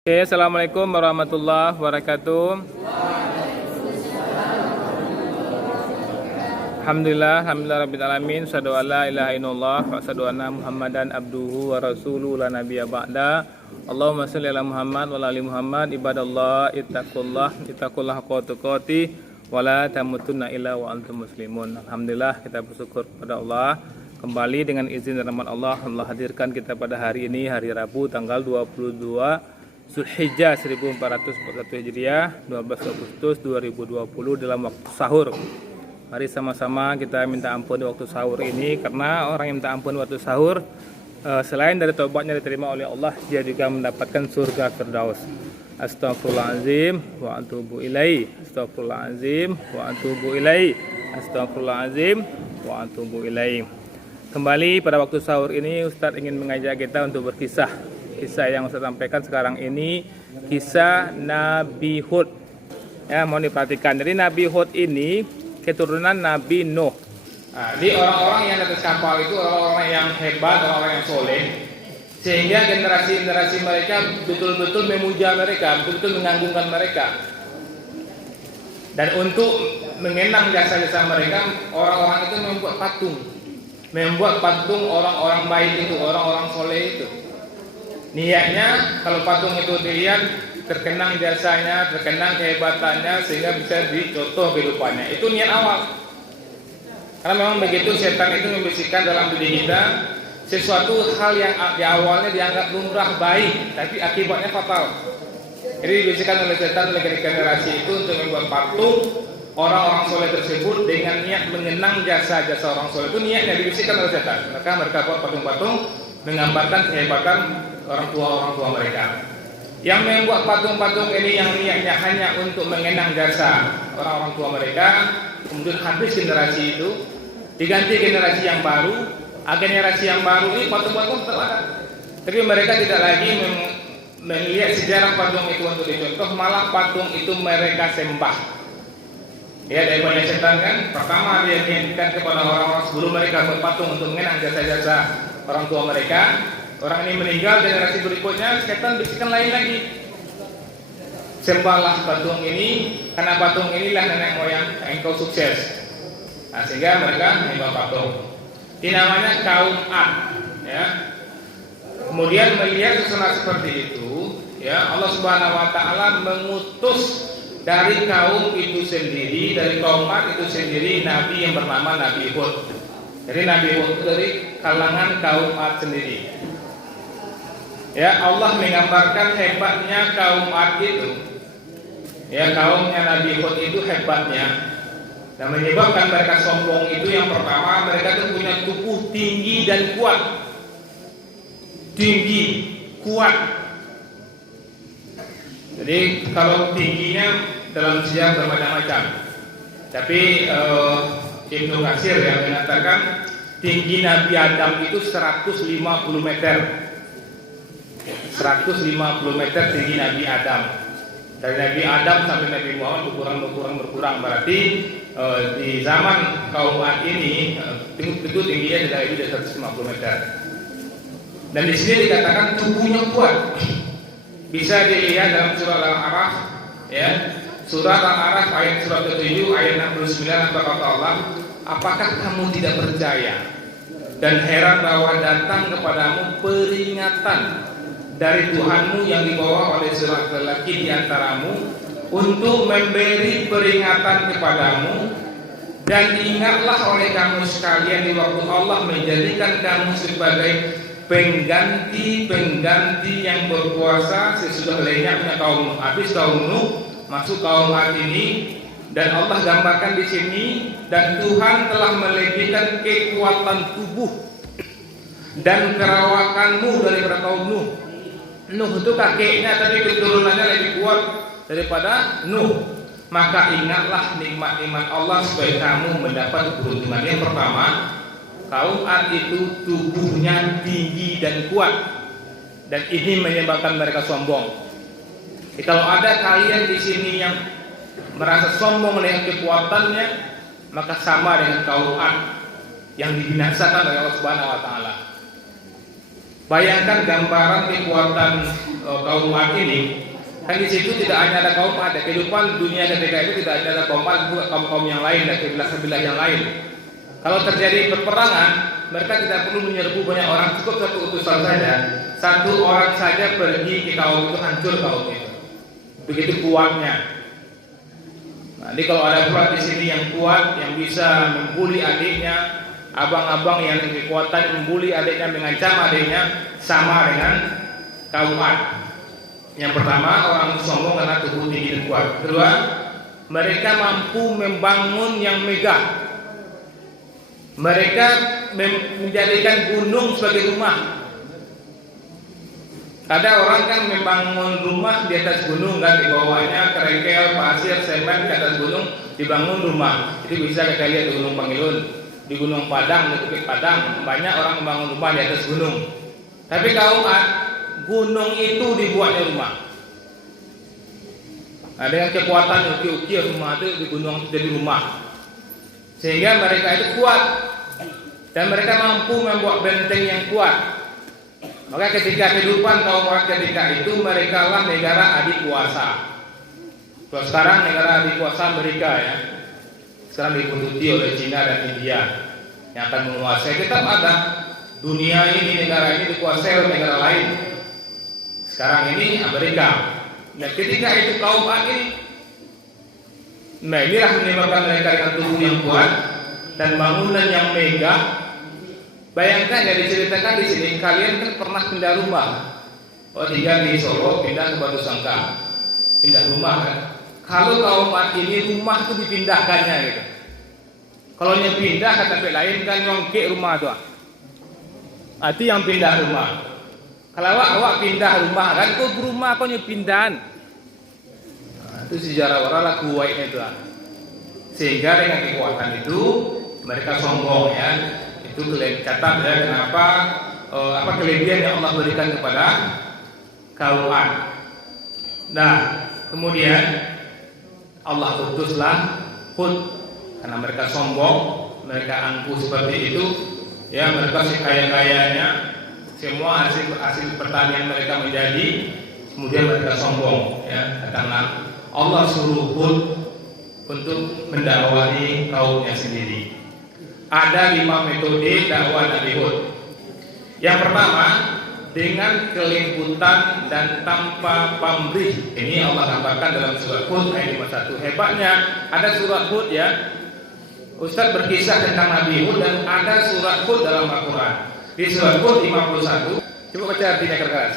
Oke, assalamualaikum warahmatullahi wabarakatuh. Alhamdulillah rabbil alamin. Asyhadu an la ilaha illallah wa asyhadu anna Muhammadan abduhu wa rasuluhu la nabiyya ba'da. Allahumma shalli ala Muhammad wa ala ali Muhammad. Ibadallah ittaqullah haqqa tuqatih wa la tamutunna illa wa antum muslimun. Alhamdulillah, kita bersyukur kepada Allah. Kembali dengan izin dan rahmat Allah hadirkan kita pada hari ini, hari Rabu tanggal 22 Zulhijjah 1441 Hijriah, 12 Agustus 2020 dalam waktu sahur. Mari sama-sama kita minta ampun di waktu sahur ini, karena orang yang minta ampun waktu sahur selain dari taubatnya diterima oleh Allah, dia juga mendapatkan surga Firdaus. Astaghfirullahaladzim wa atubu ilaihi. Astaghfirullahaladzim wa atubu ilaihi. Astaghfirullahaladzim wa atubu ilaihi. Kembali pada waktu sahur ini, Ustadz ingin mengajak kita untuk berkisah. Kisah yang saya sampaikan sekarang ini kisah Nabi Hud. Ya, mohon diperhatikan. Jadi Nabi Hud ini keturunan Nabi Nuh. Nah, jadi orang-orang yang atas kapal itu orang-orang yang hebat, orang-orang yang soleh, sehingga generasi-generasi mereka betul-betul memuja mereka, betul-betul mengagungkan mereka. Dan untuk mengenang jasa-jasa mereka, orang-orang itu membuat patung orang-orang baik itu, orang-orang soleh itu. Niatnya kalau patung itu dilihat, terkenang jasanya, terkenang kehebatannya, sehingga bisa dicontoh kehidupannya. Itu niat awal. Karena memang begitu, setan itu membisikkan dalam diri kita sesuatu hal yang di awalnya dianggap lumrah baik, tapi akibatnya fatal. Jadi dibisikkan oleh setan oleh generasi itu untuk membuat patung orang-orang soleh tersebut dengan niat mengenang jasa-jasa orang soleh. Itu niatnya dibisikkan oleh setan. Mereka buat patung-patung menggambarkan kehebatan orang tua mereka. Yang membuat patung-patung ini yang niatnya hanya untuk mengenang jasa orang tua mereka, kemudian habis generasi itu, diganti generasi yang baru. Generasi yang baru ini patung-patung tetap ada, tapi mereka tidak lagi melihat sejarah patung itu untuk dicontoh, malah patung itu mereka sembah. Ya, dari banyak setan kan, pertama dia inginkan kepada orang-orang sebelum mereka berpatung untuk mengenang jasa-jasa orang tua mereka. Orang ini meninggal, generasi berikutnya setan bisikan lain lagi. Sembahlah patung ini, karena patung inilah nenek moyang engkau sukses. Nah, sehingga mereka menyembah patung. Ini namanya kaum Ad. Ya. Kemudian melihat suasana seperti itu, ya, Allah Subhanahu Wa Taala mengutus dari kaum itu sendiri, dari kaum Ad itu sendiri, nabi yang bernama Nabi Hud. Jadi Nabi Hud dari kalangan kaum Ad sendiri. Ya, Allah menggambarkan hebatnya kaum Ad itu. Ya, kaumnya Nabi Hud itu hebatnya. Dan menyebabkan mereka sombong itu, yang pertama, mereka itu punya tubuh tinggi dan kuat. Tinggi, kuat. Jadi kalau tingginya dalam sejarah bermacam-macam. Tapi Ibnu Katsir yang mengatakan tinggi Nabi Adam itu 150 meter. 150 meter tinggi Nabi Adam. Dari Nabi Adam sampai Nabi Muhammad berkurang. Berarti di zaman kaum Ad ini itu tingginya tidak lebih dari 150 meter. Dan di sini dikatakan tubuhnya kuat. Bisa dilihat dalam surah Al-A'raf, ya. Surah Al-A'raf ayat surah ke-7 ayat 69, kata Allah, apakah kamu tidak percaya dan heran bahwa datang kepadamu peringatan dari Tuhanmu yang dibawa oleh seorang lelaki di antaramu untuk memberi peringatan kepadamu, dan ingatlah oleh kamu sekalian di waktu Allah menjadikan kamu sebagai pengganti yang berkuasa sesudah lenyapnya kaum habis kaum Nuh, masuk kaum Ad ini. Dan Allah gambarkan di sini, dan Tuhan telah melebihkan kekuatan tubuh dan kerawakanmu daripada kaum Nuh. Nuh itu kakeknya, tapi keturunannya lebih kuat daripada Nuh. Maka ingatlah nikmat-nikmat Allah supaya kamu mendapat keberuntungan. Yang pertama, kaum Ad itu tubuhnya tinggi dan kuat, dan ini menyebabkan mereka sombong. Jadi, kalau ada kalian di sini yang merasa sombong dengan kekuatannya, maka sama dengan kaum Ad yang dibinasakan oleh Allah Subhanahu Wa Taala. Bayangkan gambaran kekuatan kaum Ad ini. Kan di situ tidak hanya ada kaum Ad, kehidupan dunia ketika itu tidak hanya ada kaum Ad, juga kaum-kaum yang lain dan kabilah-kabilah yang lain. Kalau terjadi peperangan, mereka tidak perlu menyerbu banyak orang, cukup satu utusan saja. Satu orang saja pergi ke kaum itu, hancur kaum itu. Begitu kuatnya. Nah, jadi kalau ada pula di sini yang kuat, yang bisa membuli adiknya, abang-abang yang kekuatan membuli adiknya, mengancam adiknya, sama dengan kaum Ad. Yang pertama, orang sombong karena tubuh tinggi dan kuat. Kedua, mereka mampu membangun yang megah. Mereka menjadikan gunung sebagai rumah. Ada orang kan membangun rumah di atas gunung, kan di bawahnya kerikil, pasir, semen, di atas gunung dibangun rumah. Itu bisa kita lihat di Gunung Pangilun, di Gunung Padang, di Bukit Padang, banyak orang membangun rumah di atas gunung. Tapi kaum Ad, gunung itu dibuatnya rumah. Ada yang kekuatan uki-uki rumah itu di gunung jadi rumah. Sehingga mereka itu kuat dan mereka mampu membuat benteng yang kuat. Maka ketika kehidupan kaum Ad ketika itu, mereka lah negara adik kuasa. Kalau sekarang negara adik kuasa Amerika ya, sekarang diikuti oleh Cina dan India yang akan menguasai. Tetap ada dunia ini, negara ini dikuasai oleh negara lain. Sekarang ini Amerika. Nah ketika itu kaum Ad ini, nah inilah menyebabkan mereka dengan tubuh yang kuat dan bangunan yang megah. Bayangkan yang diceritakan di sini, kalian kan pernah pindah rumah. Oh tinggal di Solo, pindah ke Batu Sangka, pindah rumah kan. Kalau kaum Ad ini rumah itu dipindahkannya gitu. Kalau yang pindah kata lain kan nyongkek rumah tuh. Itu yang pindah rumah. Kalau awak pindah rumah kan, kau berumah kau nyepindahan. Itu sejarah orang lah kuatnya itu. Sehingga dengan kekuatan itu mereka sombong ya. Itu catat ya kenapa apa kelebihan yang Allah berikan kepada kaum Ad. Nah, kemudian Allah utuslah Hud karena mereka sombong, mereka angkuh seperti itu, ya mereka sekaya-kayanya, semua hasil pertanian mereka menjadi, kemudian mereka sombong, ya karena Allah suruh Hud untuk mendakwahi kaumnya sendiri. Ada 5 metode dakwah Nabi Hud. Yang pertama, dengan kelembutan dan tanpa pamrih. Ini Allah gambarkan dalam surat Hud ayat 51. Hebatnya ada surat Hud ya. Ustaz berkisah tentang Nabi Hud dan ada surat Hud dalam Al-Quran. Di surat Hud 51, coba baca artinya keras.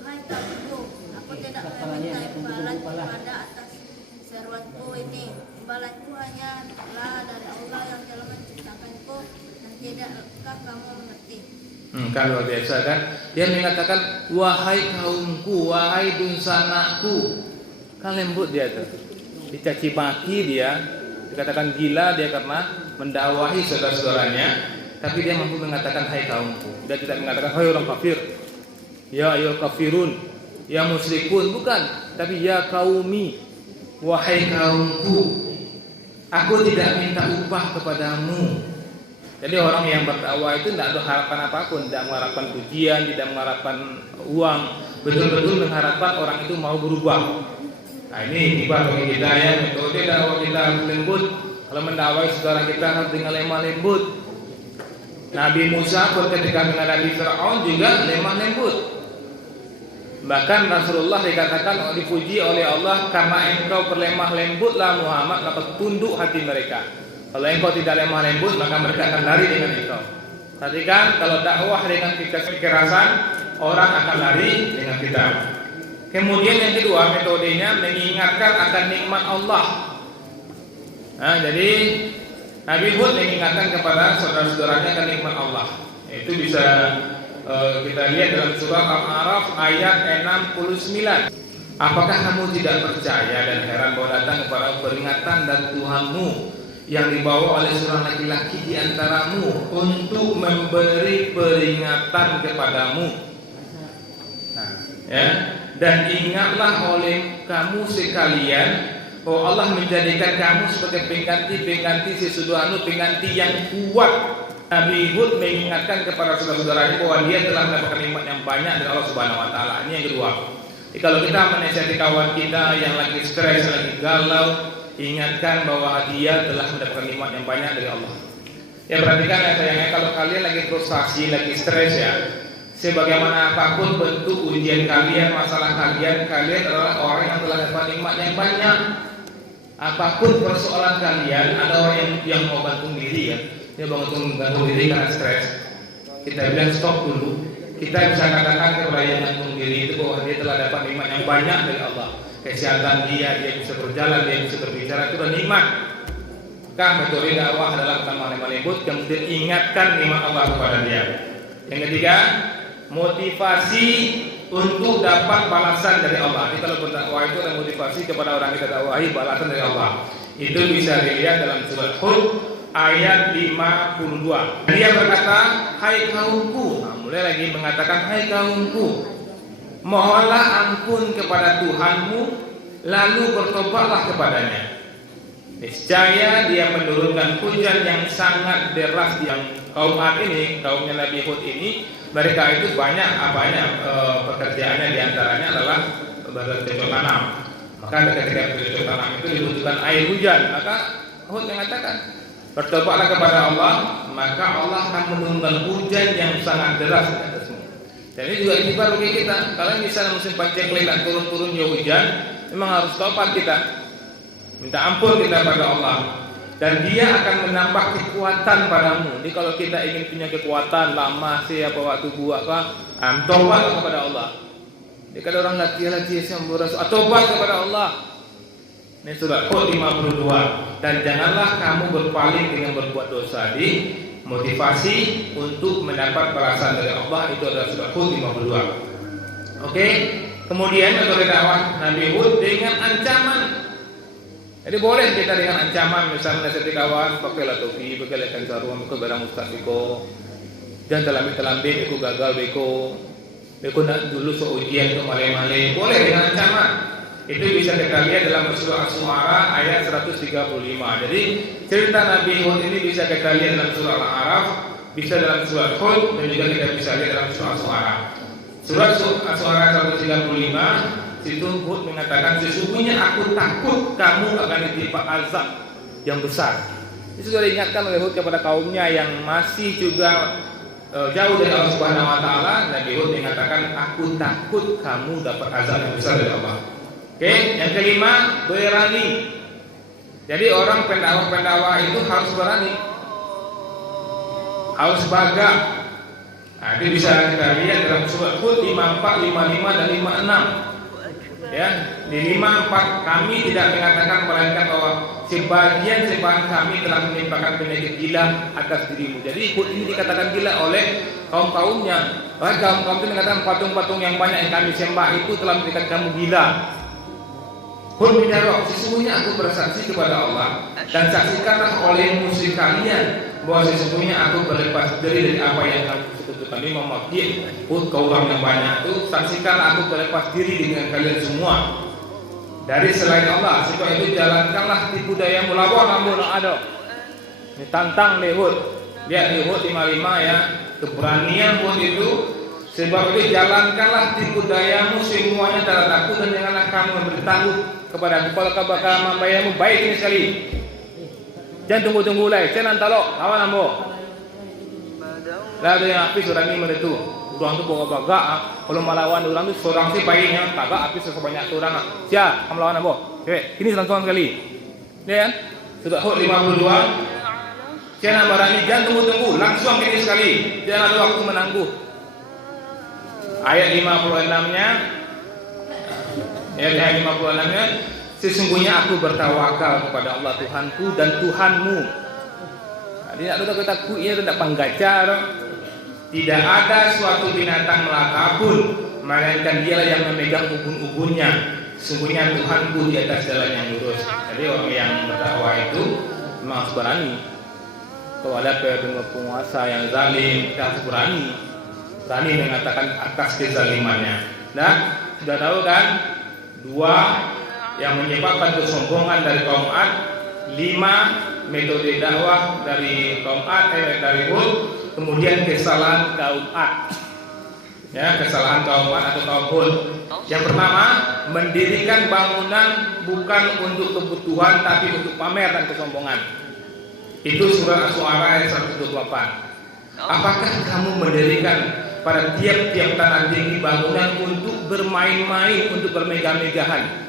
Hai kaumku, aku tidak meminta imbalan kepada atas seruanku ini. Imbalanku hanyalah dari Allah yang telah menciptakanku, dan tidakkah kamu mengerti? Kan luar biasa kan. Dia mengatakan wahai kaumku, wahai dunsanaku. Kan lembut dia tuh. Dicaci maki dia, dikatakan gila dia karena mendakwahi saudara-saudaranya, tapi dia mampu mengatakan hai kaumku. Dia tidak mengatakan hai orang kafir. Ya ayyuhal kafirun, ya musyrikun, bukan, tapi ya kaumi, wahai kaumku. Aku tidak minta upah kepadamu. Jadi orang yang berdakwah itu tidak ada harapan apapun, tidak mengharapkan pujian, tidak mengharapkan uang, betul-betul mengharapkan orang itu mau berubah. Nah ini tiba bagi kita ya, metode dakwah kita harus lembut. Kalau mendakwahi saudara kita harus dengan lemah lembut. Nabi Musa pun ketika menghadapi Fir'aun juga lemah lembut. Bahkan Rasulullah dikatakan dipuji oleh Allah, karena engkau berlemah lembutlah Muhammad, maka tunduk hati mereka. Kalau engkau tidak lemah lembut, maka mereka akan lari dengan engkau. Perhatikan, kalau dakwah dengan kekerasan, orang akan lari dengan kita. Kemudian yang kedua, metodenya mengingatkan akan nikmat Allah. Nah, jadi Nabi Hud mengingatkan kepada saudara-saudaranya akan nikmat Allah. Itu bisa kita lihat dalam surah Al-A'raf ayat 69. Apakah kamu tidak percaya dan heran bahwa datang kepada peringatan dari Tuhanmu yang dibawa oleh seorang laki-laki di antaramu untuk memberi peringatan kepadamu? Nah, ya. Dan ingatlah oleh kamu sekalian bahwa Allah menjadikan kamu sebagai pengganti sesudahmu, pengganti yang kuat Nabi Hud mengingatkan kepada saudara-saudaranya bahwa dia telah mendapatkan nikmat yang banyak dari Allah Subhanahu wa taala. Ini yang kedua. Jadi kalau kita menasihati kawan kita yang lagi stres, lagi galau, ingatkan bahwa dia telah mendapatkan nikmat yang banyak dari Allah. Ya perhatikan ya sayangnya, kalau kalian lagi frustasi, lagi stres ya, sebagaimana apapun bentuk ujian kalian, masalah kalian adalah orang yang telah dapat nikmat yang banyak. Apapun persoalan kalian, ada orang yang mau gantung diri ya, dia gantung diri karena stres. Kita bilang stop dulu. Kita bisa katakan kepada yang gantung diri itu bahwa dia telah dapat nikmat yang banyak dari Allah. Kesehatan dia bisa berjalan, dia bisa berbicara, itu adalah nikmat. Maka metode dakwah adalah pertama menyebut, kemudian ingatkan nikmat Allah kepada dia. Yang ketiga, motivasi untuk dapat balasan dari Allah. Jadi kalau berdakwah itu adalah motivasi kepada orang kita dakwahi balasan dari Allah. Itu bisa dilihat dalam surat Hud ayat 52. Dia berkata, hai kaumku. Nah, mulai lagi mengatakan, hai kaumku, mohonlah ampun kepada Tuhanmu, lalu bertobatlah kepadanya. Niscaya dia menurunkan hujan yang sangat deras. Yang kaum Ad ini, kaumnya Nabi Hud ini, mereka itu banyak pekerjaannya diantaranya adalah bercocok tanam. Maka ketika bercocok tanam itu dibutuhkan air hujan. Maka Hud mengatakan, bertobatlah kepada Allah, maka Allah akan menurunkan hujan yang sangat deras di atasmu. Dan ini juga itibar bagi kita. Kalau misalnya musim paceklik dan turun-turun hujan, memang harus tobat kita, minta ampun kita pada Allah. Dan dia akan menambah kekuatan padamu. Jadi kalau kita ingin punya kekuatan lama siapa waktu buat apa, tobat kepada Allah. Jadi kalau orang latih-latih semburas, tobat kepada Allah. Ini surat Hud 52. Dan janganlah kamu berpaling dengan berbuat dosa. Di motivasi untuk mendapat balasan dari Allah, itu adalah surat Hud 52. Oke. Kemudian metode dakwah Nabi Hud dengan ancaman. Jadi boleh kita dengan ancaman, misalnya nasihati kawan, pakailah topi, pakailah kain sarung, pakai barang ustaz beko, jangan terlambat, beko gagal beko nak dulu so ujian itu male-male, boleh dengan ancaman. Itu bisa kita lihat dalam surah As-Su'ara ayat 135. Jadi cerita Nabi Hud ini bisa kita lihat dalam surah Al-A'raf, bisa dalam surah Hud, dan juga kita bisa lihat dalam surah As-Su'ara. Surah As-Su'ara 135. Situ Hud mengatakan, sesungguhnya aku takut kamu akan ditimpa azab yang besar. Ini sudah diingatkan oleh Hud kepada kaumnya yang masih juga jauh dari Allah Subhanahu wa taala. Nabi Hud mengatakan, aku takut kamu dapat azab yang besar dari Allah. Oke, yang kelima, berani. Jadi orang pendakwah itu harus berani, harus bangga. Nah, itu bisa kita lihat dalam surat Hud 54, 55 dan 56. Ya, di 54 kami tidak mengatakan melainkan bahwa sebagian kami telah menimpakan penyakit gila atas dirimu. Jadi Hud ini dikatakan gila oleh kaum-kaumnya. Bahkan kaum-kaum itu mengatakan patung-patung yang banyak yang kami sembah itu telah menjadikan kamu gila. Hud menjawab, sesungguhnya aku bersaksi kepada Allah dan saksikanlah oleh musuh kalian bahwa sesungguhnya aku berlepas diri dari apa yang kamu sekutukan. Ini memaki Hud kaum yang banyak itu, saksikanlah aku berlepas diri dengan kalian semua dari selain Allah. Sebab itu jalankanlah tipu daya melawan namun ada. Ini tantang Hud. Lihat di Hud 55 ya, keberanian Hud itu. Sebab itu jalankanlah tipu dayamu semuanya dalam aku, dan janganlah kamu memberitahu kepada aku kalau kau bakal membayarmu baik ini sekali. Jangan tunggu-tunggu lagi. Saya nantalo, awan ambo. Lalu yang api surang ini menetu. Orang tu bawa bagak. Kalau melawan orang tu seorang si baiknya bagak api sebanyak orang. Siap, kamu lawan ambo. Cewek, ini langsung sekali. Ya kan? Sudah Hud 52. Jangan berani, jangan tunggu-tunggu, langsung ini sekali. Jangan ada waktu menangguh. Ayat 56-nya, sesungguhnya aku bertawakal kepada Allah Tuhanku dan Tuhanmu. Jadi ada kita takutnya tidak panggacar. Tidak ada suatu binatang melata pun, melainkan dialah yang memegang ubun-ubunnya. Sesungguhnya Tuhanku di atas jalan yang lurus. Jadi orang yang berdakwah itu memang harus berani. Kalau ada penguasa yang zalim, kita harus berani mengatakan atas kezalimannya. Nah, sudah tahu kan? Dua yang menyebabkan kesombongan dari kaum Ad, 5 metode dakwah dari kaum Ad, dari Hud, kemudian kesalahan kaum Ad. Ya, kesalahan kaum Ad atau kaum Hud. Yang pertama, mendirikan bangunan bukan untuk kebutuhan tapi untuk pamer dan kesombongan. Itu surah Asy-Syu'ara ayat 128. Apakah kamu mendirikan pada tiap-tiap tanah tinggi bangunan untuk bermain-main, untuk bermegah-megahan?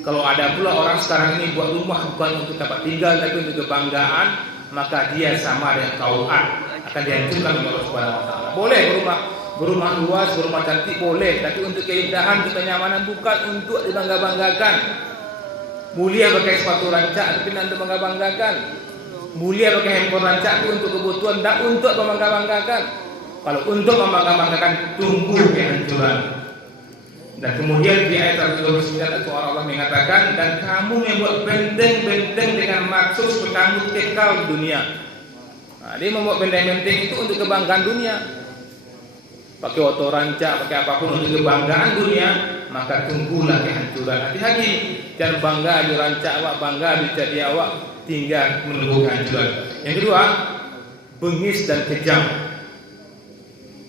Kalau ada pula orang sekarang ini buat rumah bukan untuk tempat tinggal tapi untuk kebanggaan, maka dia sama dengan kaum Ad, akan dihancurkan oleh Allah Subhanahu wa taala. Boleh berumah luas, berumah cantik boleh, tapi untuk keindahan, untuk kenyamanan bukan untuk dibangga-banggakan. Mulia pakai sepatu rancak tapi nanti bangga-banggakan. Mulia pakai handphone rancak itu untuk kebutuhan, tidak untuk membangga-banggakan. Kalau untuk membangga-banggakan, tunggu kehancuran. Dan kemudian di ayat 129 Allah mengatakan, dan kamu membuat benteng-benteng dengan maksud supaya kamu kekal di dunia. Nah, dia membuat benteng-benteng itu untuk kebanggaan dunia. Pakai oto rancak, pakai apapun untuk kebanggaan dunia, maka tunggulah kehancuran. Hati-hati, jangan bangga di rancak awak, bangga di jadi awak, tinggal menunggu kehancuran. Yang kedua, bengis dan kejam.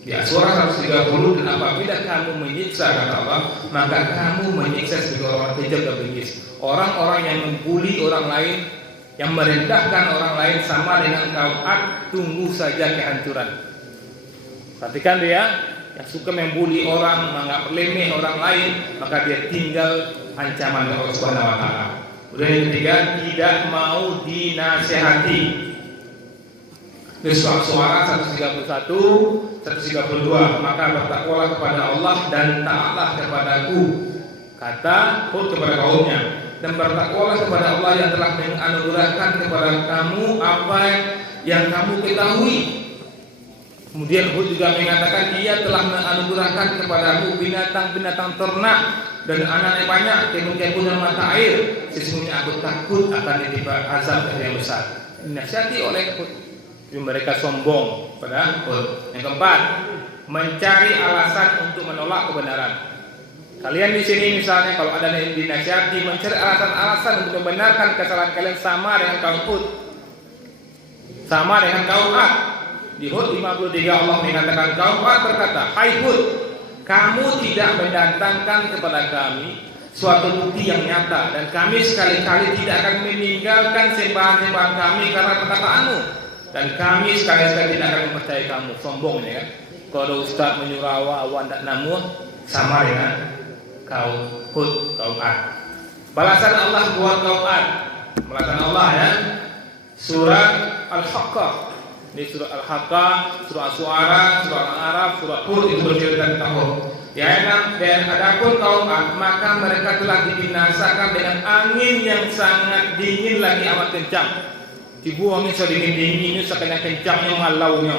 Di Asy-Syu'ara 130, dan apabila kamu menyiksa, kata Allah, maka kamu menyiksa sebagai orang kejam dan bengis. Orang-orang yang membuli orang lain, yang merendahkan orang lain sama dengan kaum Ad, tunggu saja kehancuran. Perhatikan dia, yang suka membuli orang, menganggap remeh orang lain, maka dia tinggal ancaman Allah Subhanahu wa taala. Kemudian yang ketiga, tidak mau dinasehati. Di surah Asy-Syu'ara 131, 132, maka bertakwalah kepada Allah dan taatlah kepadaku, kata Hud kepada kaumnya, dan bertakwalah kepada Allah yang telah menganugerahkan kepada kamu apa yang kamu ketahui. Kemudian Hud juga mengatakan, dia telah menganugerahkan kepadamu binatang-binatang ternak dan anak yang banyak, kemudian punya mata air. Sesungguhnya aku takut akan ditimpa azab yang besar. Dinasihati oleh Hud. Mereka sombong pada Hud. Yang keempat, mencari alasan untuk menolak kebenaran. Kalian di sini misalnya kalau ada yang dinasihati, mencari alasan-alasan untuk membenarkan kesalahan kalian sama dengan kaum Hud, sama dengan kaum Ad. Di Hud 53 Allah mengatakan, kaum Ad berkata, hai Hud, kamu tidak mendatangkan kepada kami suatu bukti yang nyata, dan kami sekali-kali tidak akan meninggalkan sembahan-sembahan kami karena perkataanmu, dan kami sekali-kali tidak akan mempercayai kamu. Sombongnya kan? Kalau ada ustaz menyuruh awak tidak namu, sama dengan kaum Hud, kaum Ad. Balasan Allah buat kaum Ad, balasan Allah ya, surat Al-Haqqah. Ini surah Al-Haqqah, surah Asy-Syu'ara, surah Al-A'raf, surah Hud itu bercerita tentang Hud. Ya, dan adapun kaum Ad, maka mereka telah dibinasakan dengan angin yang sangat dingin lagi amat kencang. Dibuangin sedingin-dingin ini sekencang-kencangnya malaunya.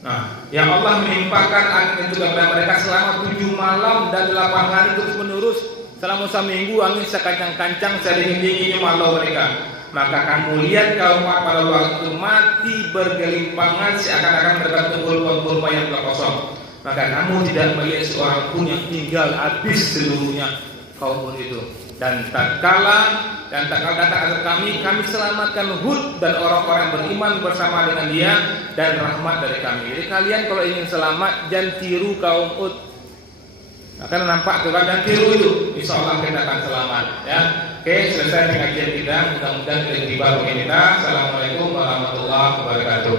Nah, yang Allah menimpakan angin itu kepada mereka selama 7 malam dan 8 hari terus menerus. Selama seminggu angin sekencang-kencang sedingin-dinginnya malau mereka. Maka kamu lihat kaum Ad pada waktu mati bergelimpangan seakan-akan mereka kurma yang telah kosong. Maka kamu tidak melihat seorang pun yang tinggal habis seluruhnya kaum Hud itu. Dan tak kala datang atas kami selamatkan Hud dan orang-orang beriman bersama dengan dia dan rahmat dari kami. Jadi kalian kalau ingin selamat jangan tiru kaum Hud. Akan nampak tuh kan, dan tiru itu, insya Allah kita akan selamat ya. Oke, selesai pengajian kita. Mudah-mudahan kita tiba bagi kita. Assalamualaikum warahmatullahi wabarakatuh.